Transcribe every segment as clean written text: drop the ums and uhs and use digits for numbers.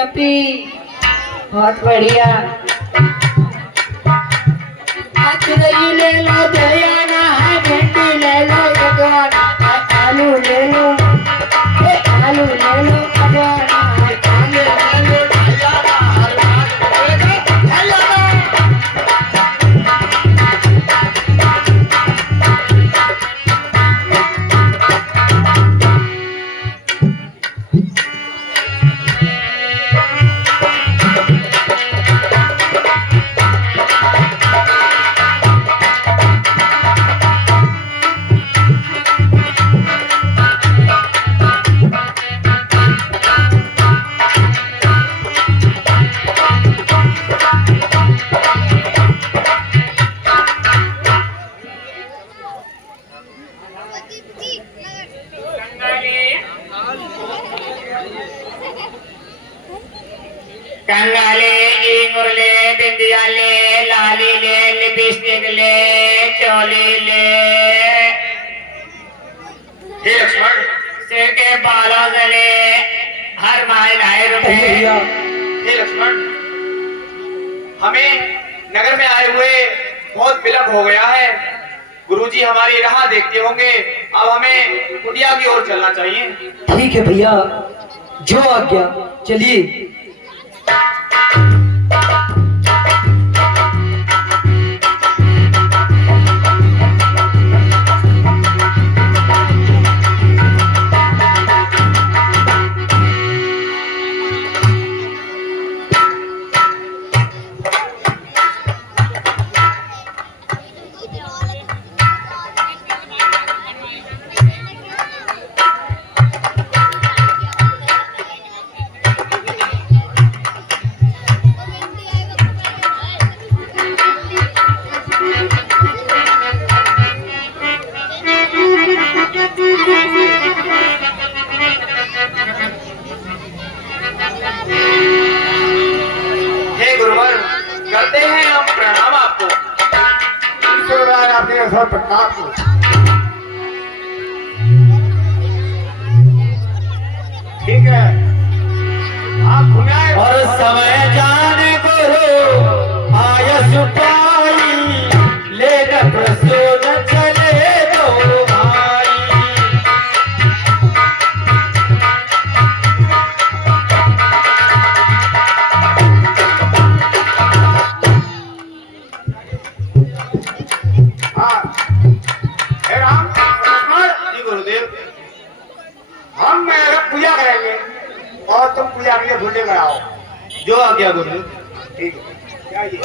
लपी बहुत बढ़िया। दही ले लो दयाना है, भिंडी ले लो भगवान, आलू ले लो, आलू ले लो भगवान, आलू ले लो। कंगाले, इंगुर ले, बिंदिया ले, लाली ले, लिपस्टिक ले, चोली ले, हे लक्ष्मण, सिर के बालों से ले, हर माह 2.5 रुपए। हे लक्ष्मण, हमें नगर में आए हुए बहुत विलंब हो गया है। गुरुजी हमारी राह देखते होंगे, अब हमें कुटिया की ओर चलना चाहिए। ठीक है भैया, जो आज्ञा, चलिए। करते हैं हम प्रणाम आपको। आपके सर प्रताप को। ठीक है, आप घुमाए और समय जाने को हो आयस पाई, लेकर प्रसून चले दो भाई। जी गुरुदेव, हम पूजा करेंगे और तुम पूजा के लिए भूले कराओ। जो आज्ञा गुरुदेव। ठीक है, जाइए।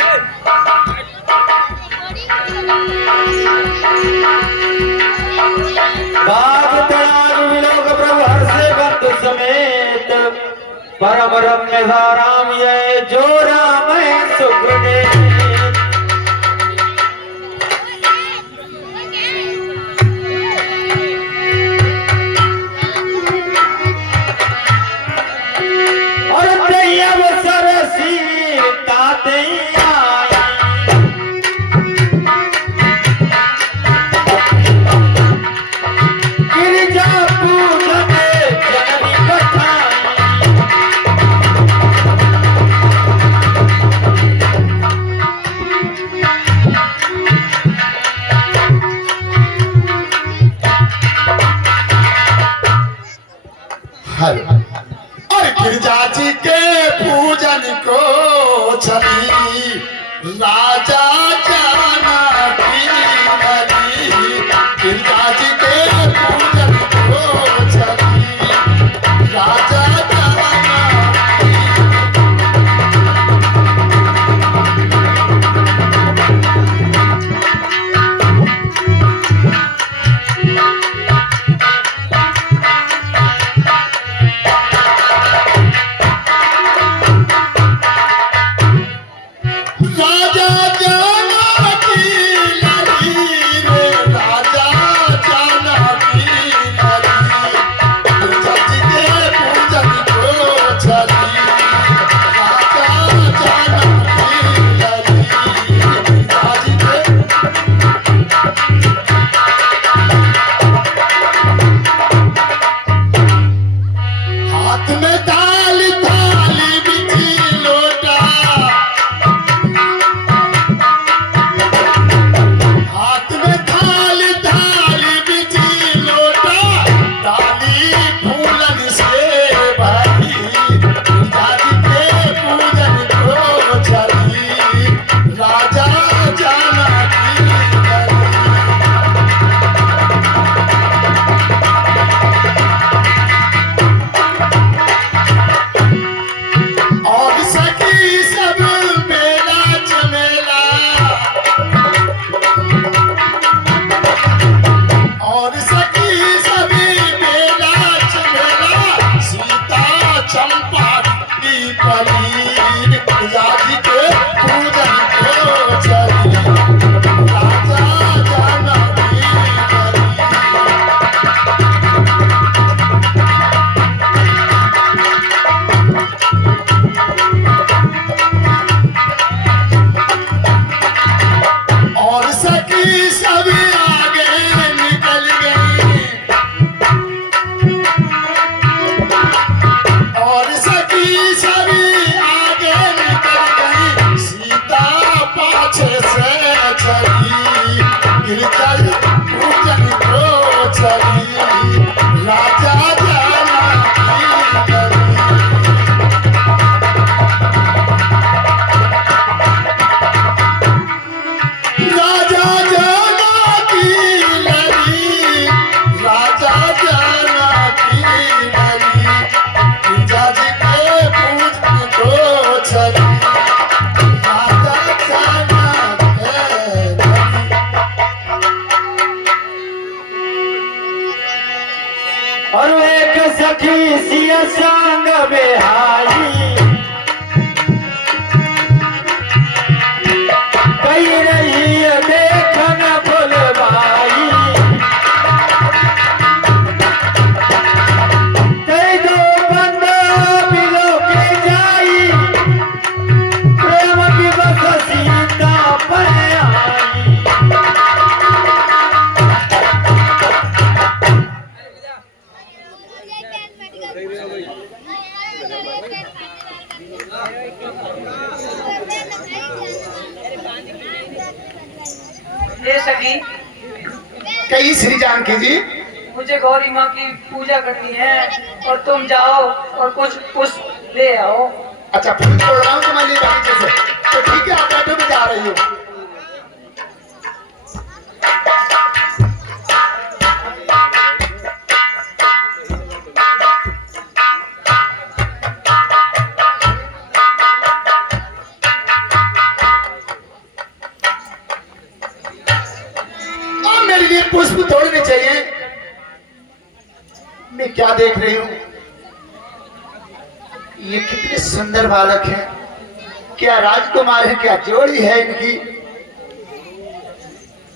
बाग तड़ाग विलोक प्रभु हर्षे बंधु समेत, परम रम्य राम ये जो राम है सुग्रने। और दैव सरसी ताते आया, गिरिजा पूजने जननी कथाई। और गिरजा जी के पूजन को चली राजा जाना की बनी। गिरजा जी के पूजन को चली राजा जाना राजा जाना सिया संग बेहाई कही रही देखन फुलवाई कई दो बंदा बिलो के जाई प्रेम विवश सीता पर आई ये सखी, कही श्री जानकी जी, मुझे गौरी माँ की पूजा करनी है और तुम जाओ और कुछ पुष्प ले आओ। अच्छा फूल तोड़ रहा हूँ तुम्हारे लिए बगीचे से, तो ठीक है आप बैठो, मैं जा रही हूँ। अब मेरे लिए पुष्प तोड़ने चाहिए। मैं क्या देख रही हूँ, ये कितने सुंदर बालक हैं, क्या राजकुमार है, क्या जोड़ी है इनकी।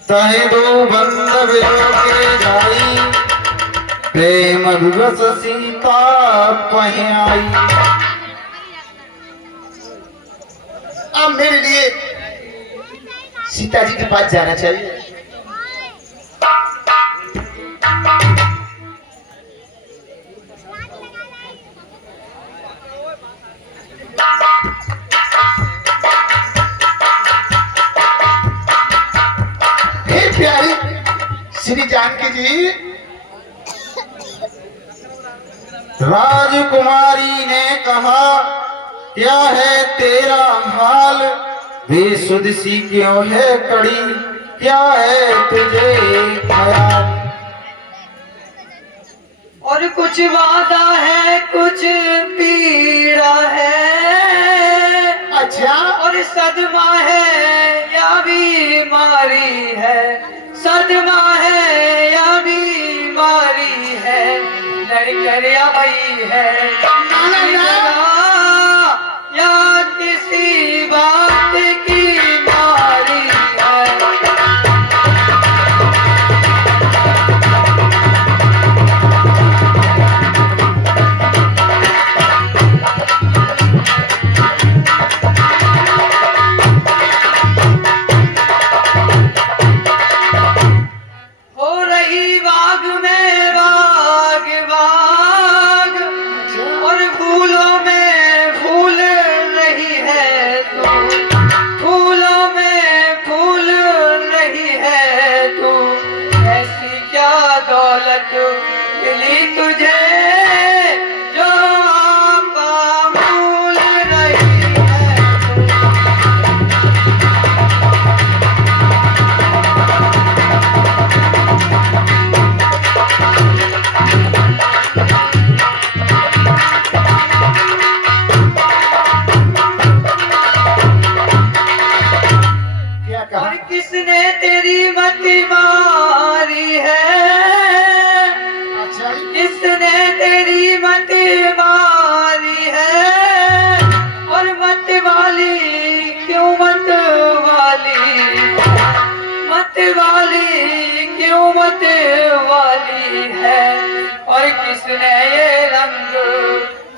तहे दो बंद बिलो के जाई प्रेम विवश सीता पह आई अब मेरे लिए सीता जी के पास जाना चाहिए। हे प्यारी श्री जानकी जी, राजकुमारी ने कहा क्या है तेरा हाल बेसुध सी क्यों है कड़ी क्या है तुझे ख्याल और कुछ वादा है कुछ पीड़ा है, अच्छा और सदमा है या बीमारी है, सदमा है या बीमारी है, लड़कर या भाई है या किसी बात की मारी है। हो रही बाग में बाग बाग, और फूलों में फूल रही है तू, फूलों में फूल रही है तू, ऐसी क्या दौलत मिली तुझे जो आपा भूल रही है तू। क्या कहा। और किसने तेरी मत मारी है, अच्छा किसने तेरी मत मारी है, और मत वाली क्यों मत वाली, मत वाली क्यों मत वाली है, और किसने ये रंग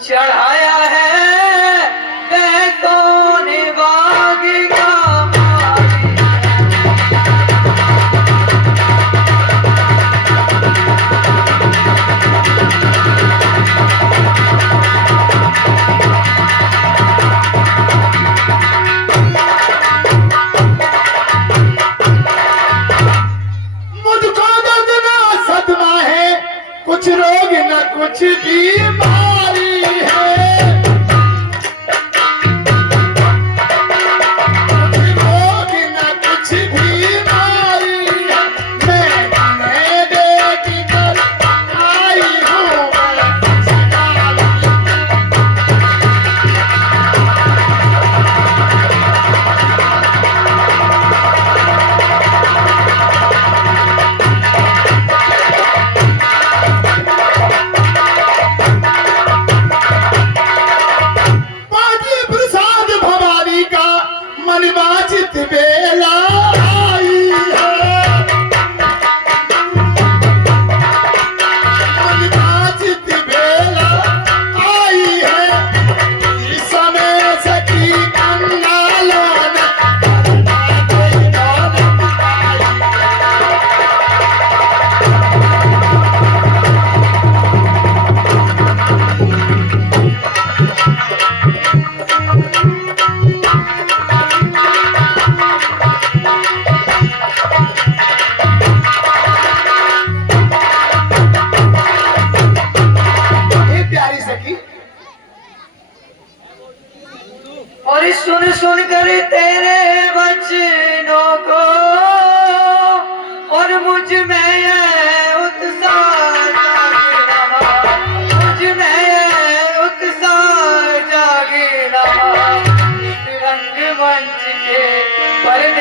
चढ़ाया है, वह कौन बाग का माली। मुझको दर्द ना सदमा है, कुछ रोग न कुछ बीमारी है।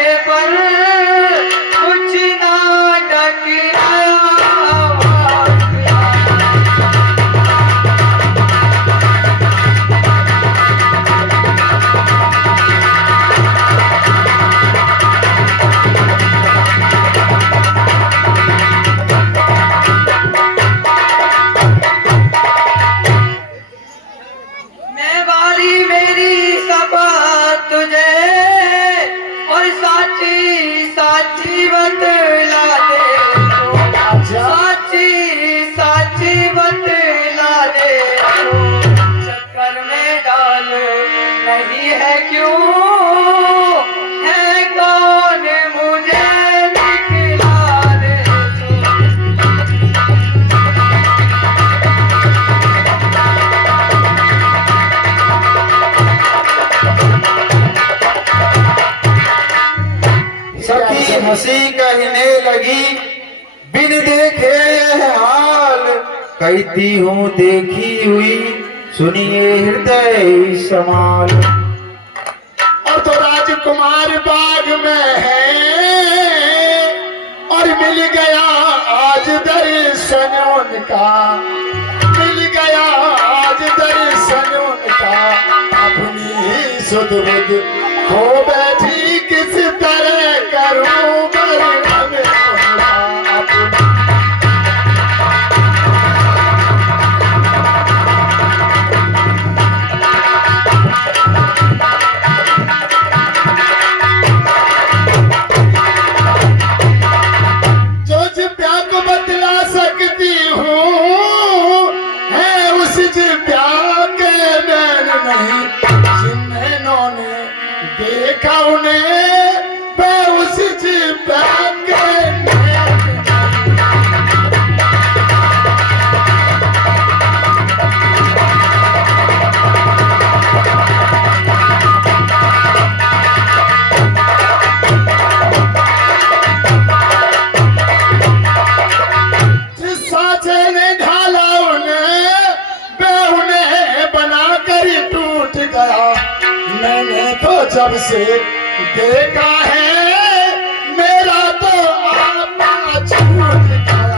कहने पर कुछ ना टकराया। मैं बारी मेरी शपथ तुझे और साची साची बतला दे, साची साची बतला दे, चक्कर में डाल नहीं है क्यों, है कौन मुझे दिखला दे। सखी हंसी कहने लगी, बिन देखे यह हाल, कहती हूँ देखी हुई, सुनिए हृदय समाल। और तो राजकुमार बाग में है और मिल गया आज दर्शन उनका, मिल गया आज दर्शन उनका। अपनी ही सुध बुध खो बैठी, किस तरह करूं वर्णन उनका। जो जिब्या को बतला सकती हूँ, है उस जिब्या के नैन नहीं, जिन नैनों ने देखा उन्हें, मैं उस जिब्या के नैन नहीं। जिस साचे ने ढाला उन्हें, मैं उन्हें बनाकर टूट गया। मैंने तो जब से देखा है, मेरा तो आत्मा छूट गया।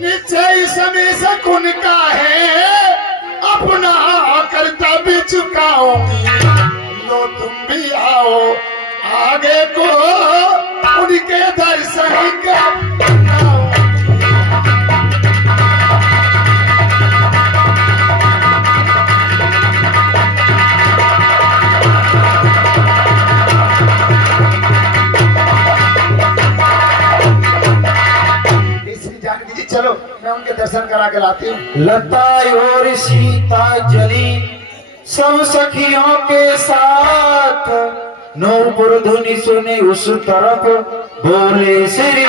निश्चय समय शकुन का है, अपना कर्तव्य चुकाऊंगी। लो तुम भी आओ आगे को, उनके दर्शन कराऊंगी। इसलिए जानकी जी चलो, मैं उनके दर्शन करा के लाती हूँ। लता और सीता जली सब सखियों के साथ, नूपुर धुनि सुनी उस तरफ, बोले श्री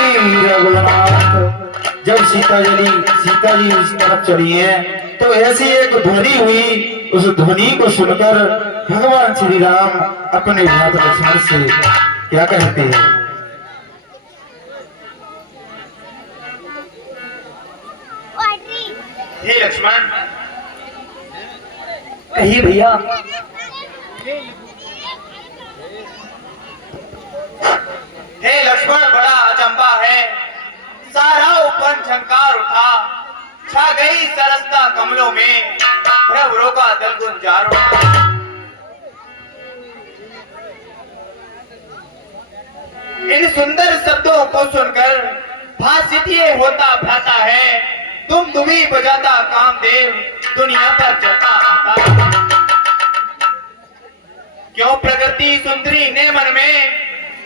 रघुनाथ। जब सीता जी उस तरफ चली है, तो ऐसी एक ध्वनि हुई, उस ध्वनि को सुनकर भगवान श्री राम अपने भ्राता लक्ष्मण से क्या कहते हैं? हे लक्ष्मण, कहिए भैया। हे लक्ष्मण, बड़ा अचंबा है। सारा उपवन झंकार उठा, छा गई सरसता कमलों में, भ्रमरों का दल गुंजार उठा। इन सुंदर शब्दों को सुनकर भाषित ये होता भ्राता है, तुम दुमी बजाता कामदेव, दुनिया पर चलता आता। क्यों प्रकृति सुंदरी ने मन में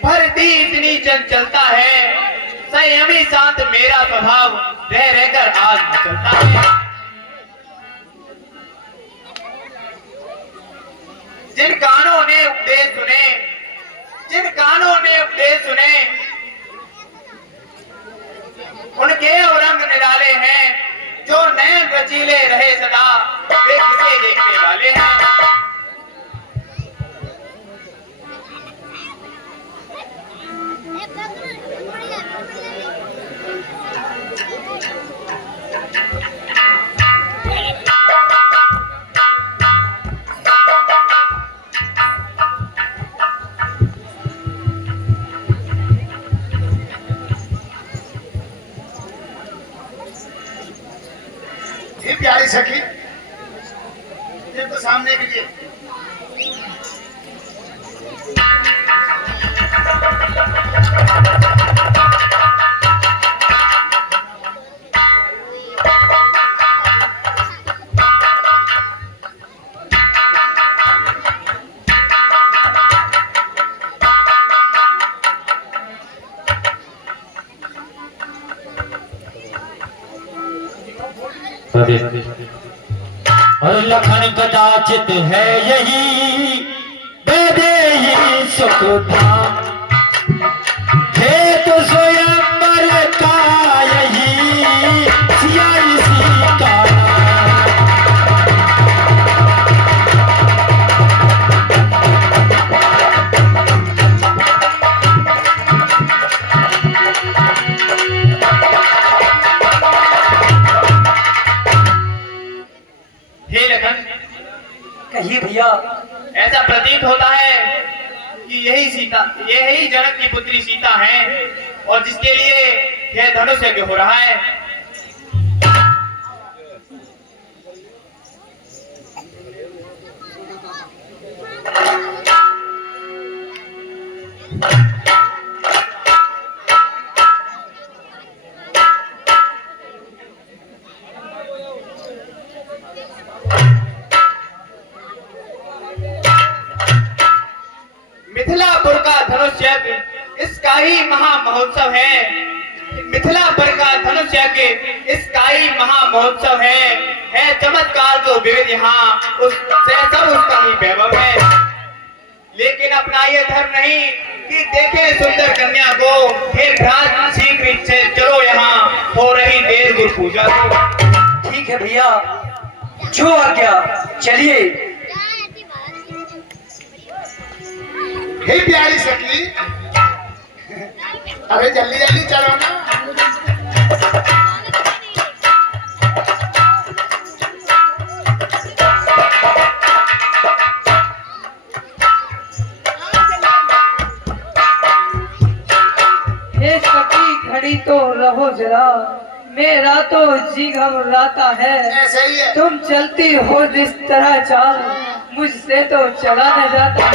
भर दी इतनी चंचलता है, संयमी शांत मेरा स्वभाव रह रहकर आज मचलता है। जिन कानों ने उपदेश सुने, जिन कानों ने उपदेश सुने, उनके औरंग निराले हैं। जो नयन रचीले रहे सदा, वे किसे देखने वाले हैं। हे प्यारी सखी, ये तो सामने के लिए और लखन कदाचित है यही वैदेही सुख धाम, है तो स्वयंवर का यही सिया इसी का हे लखन, कहिए भैया। ऐसा प्रतीत होता है कि यही जनक की पुत्री सीता है, और जिसके लिए यह धनुष यज्ञ हो रहा है। मिथिलापुर का धनुष यज्ञ इसका ही महामहोत्सव है। मिथिलापुर का धनुष यज्ञ इसका ही महामहोत्सव है चमत्कार जो विविध यहाँ सब उसका ही वैभव है। लेकिन अपना ये धर्म नहीं कि देखे सुंदर कन्या को, हे भ्रात शीघ्र से चलो, यहाँ हो रही देर गुरु पूजा। ठीक है भैया, जो आज्ञा, चलिए। हे प्यारी सखी, अरे जल्दी जल्दी चलो ना। हे सखी, घड़ी तो रहो जरा, मेरा तो जी घबराता है। ऐसे ही है। तुम चलती हो जिस तरह चाल, मुझसे तो चला न जाता।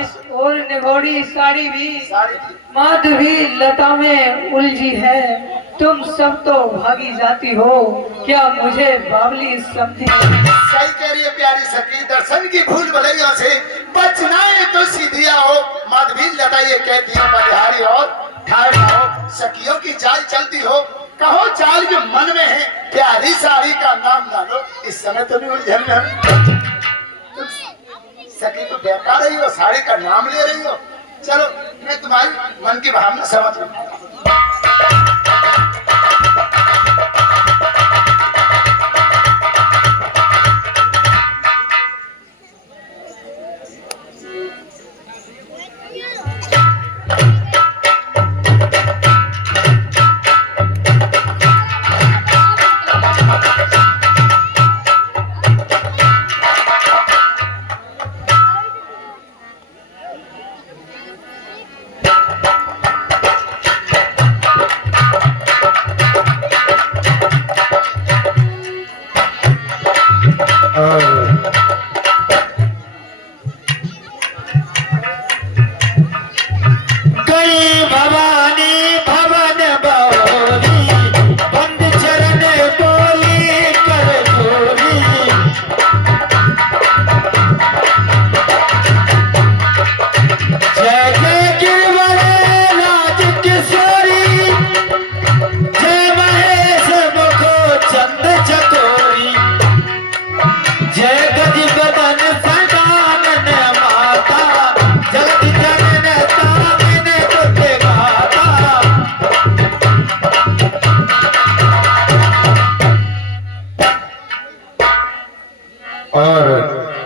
इस और निगोड़ी साड़ी भी माधवी लता में उलझी है। तुम सब तो भागी जाती हो, क्या मुझे बावली समझी? सही कह रही है प्यारी सखी, दर्शन की भूल भलैया से बचना है तो सीधिया हो। माधवी लता ये कहती है बलिहारी और ठाड़ हो, सखियों की चाल चलती हो। कहो चाल जो मन में है, प्यारी साड़ी का नाम ना लो। इस समय तो नहीं उलझन में सखी तो बेकार रही हो, साड़ी का नाम ले रही हो। चलो मैं तुम्हारी मन की भावना समझ लूं।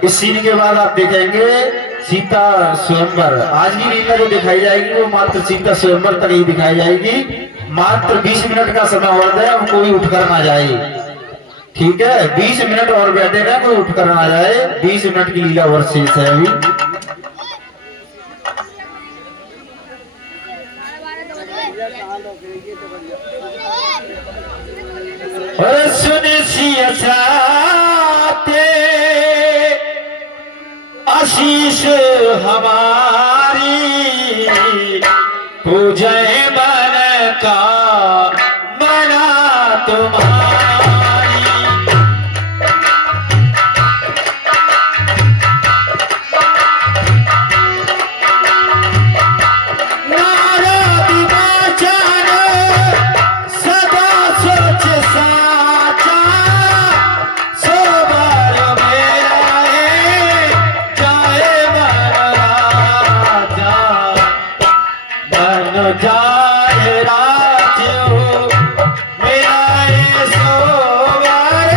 इस सीन के बाद आप देखेंगे सीता स्वयंवर। आज की लीला जो दिखाई जाएगी वो मात्र सीता स्वयंवर तक ही दिखाई जाएगी। मात्र 20 मिनट का समय और है, अब कोई उठकर ना जाए। ठीक है, 20 मिनट और बैठेगा, कोई उठकर ना जाए। 20 मिनट की लीला और शेष है अभी। और सुन सिया हमारी पूजय मन का मना तुम्हारी। नारद वाचन सदा सोच साचा, सोबर मेरा जाए मन राजा, मन जाए राज हो मेरा ये सोबर,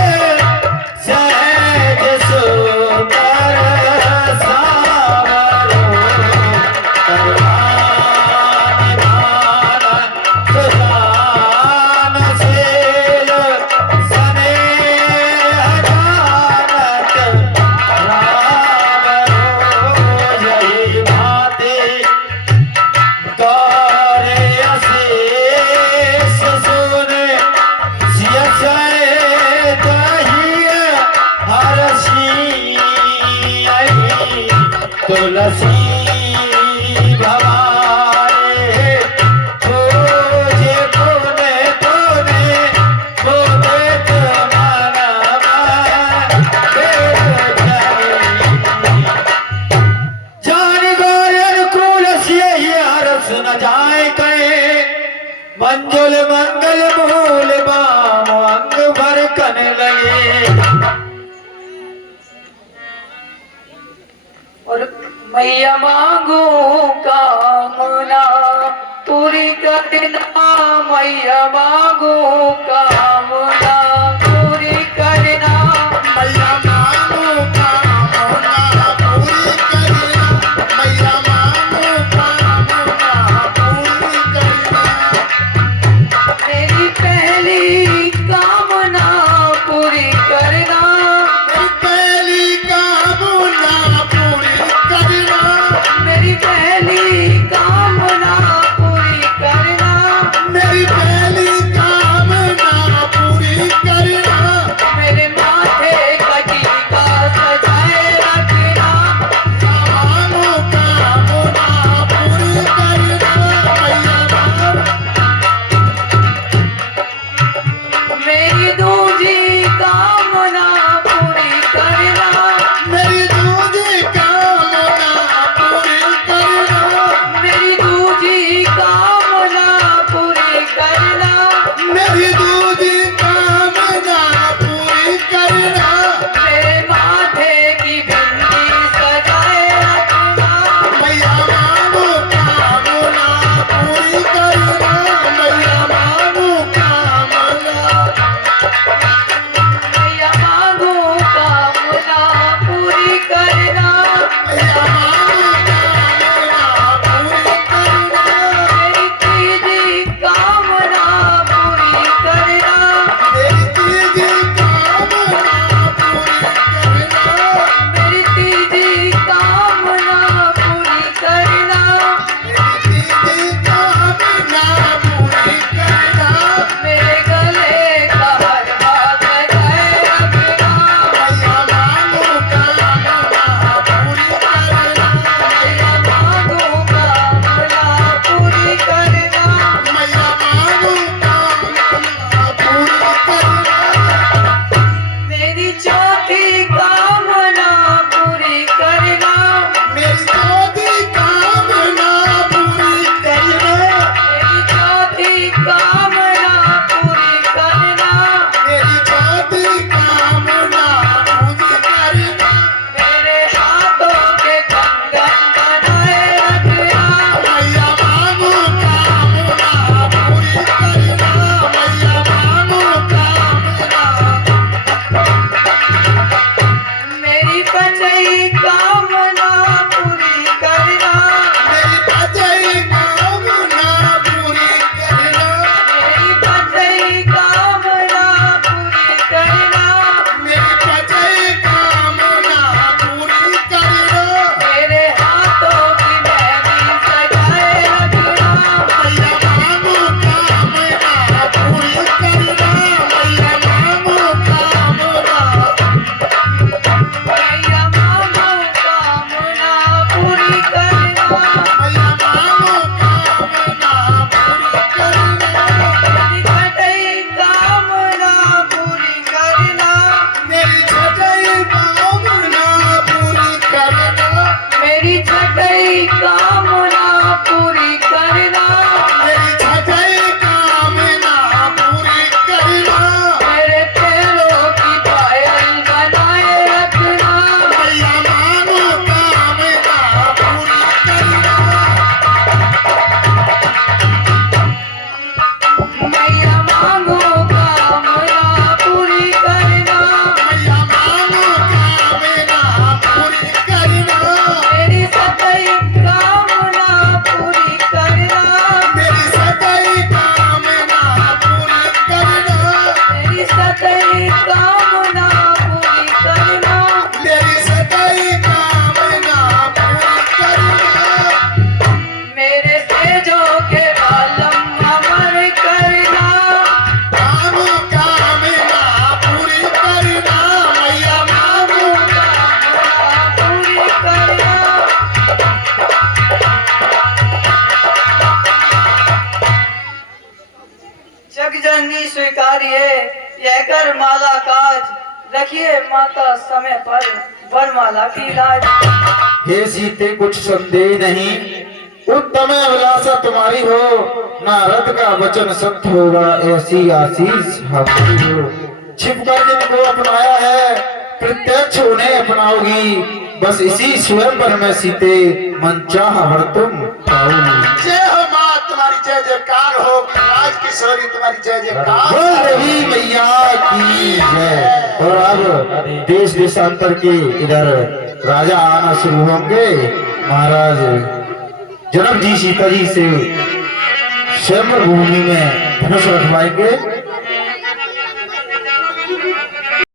सहज सुंदर सावर सुजान शील स्नेह जानत राम जय भाते करे अशेष सुने सिय कहिए हरसी तुलसी भवारे पूजे पुने पुने बोधत मनवा जान गोयर कुल सिय हरस न जाए कहे, मंजुल मंगल मूल बाम अंग भर कन लगे। और मैया मांगू कामना पूरी करना, मैया मांगू कामना पूरी करना। मैया मांगो कामना पूरी करना, मैया मांगो कामना पूरी करना। मेरी पहली कामना पूरी करना, मेरी पहली कामना पूरी करना, मेरी पहली कामना पूरी करना। मेरी पहली कामना रखिए माता समय पर वरमाला की लाज। हे सीते कुछ संदेह नहीं, उत्तम अभिलाषा तुम्हारी हो, नारद का वचन सत्य होगा, ऐसी आशीष हमारी हो। छिपकर जिनको अपनाया है प्रत्यक्ष उन्हें अपनाओगी, बस इसी स्वयं पर मैं सीते मनचाह वर तुम पाओगी। जय हो माँ, तुम्हारी जय जयकार हो, राज किशोरी तुम्हारी जय जयकार। बोल रही मैया की जय। और अब देश देशांतर के इधर राजा आना शुरू होंगे। महाराज जनक जी सीता जी से स्वयं भूमि में धनुष रखवाएंगे।